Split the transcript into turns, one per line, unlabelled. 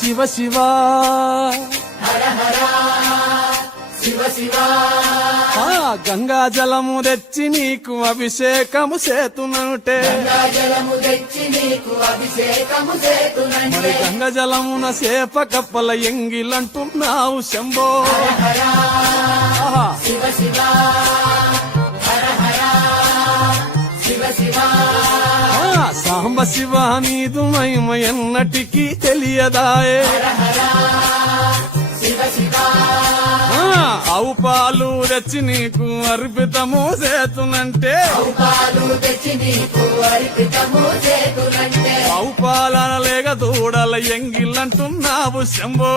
శివ శివ. ఆ గంగా జలము తెచ్చి నీకు అభిషేకము
సేతునంటే
మరి గంగ జలమున సేప కప్పల ఎంగిలంటున్నావు శంభో.
శివ శివ శివ శివ
సాంబ శివ నీదు మహిమ ఎన్నటికీ తెలియదాయే. ఆవు పాలు తెచ్చి నీకు అర్పితము చేతునంటే
పాలు
ఆవు పాలన లేక దూడల ఎంగిల్లంటున్నావు శంభో.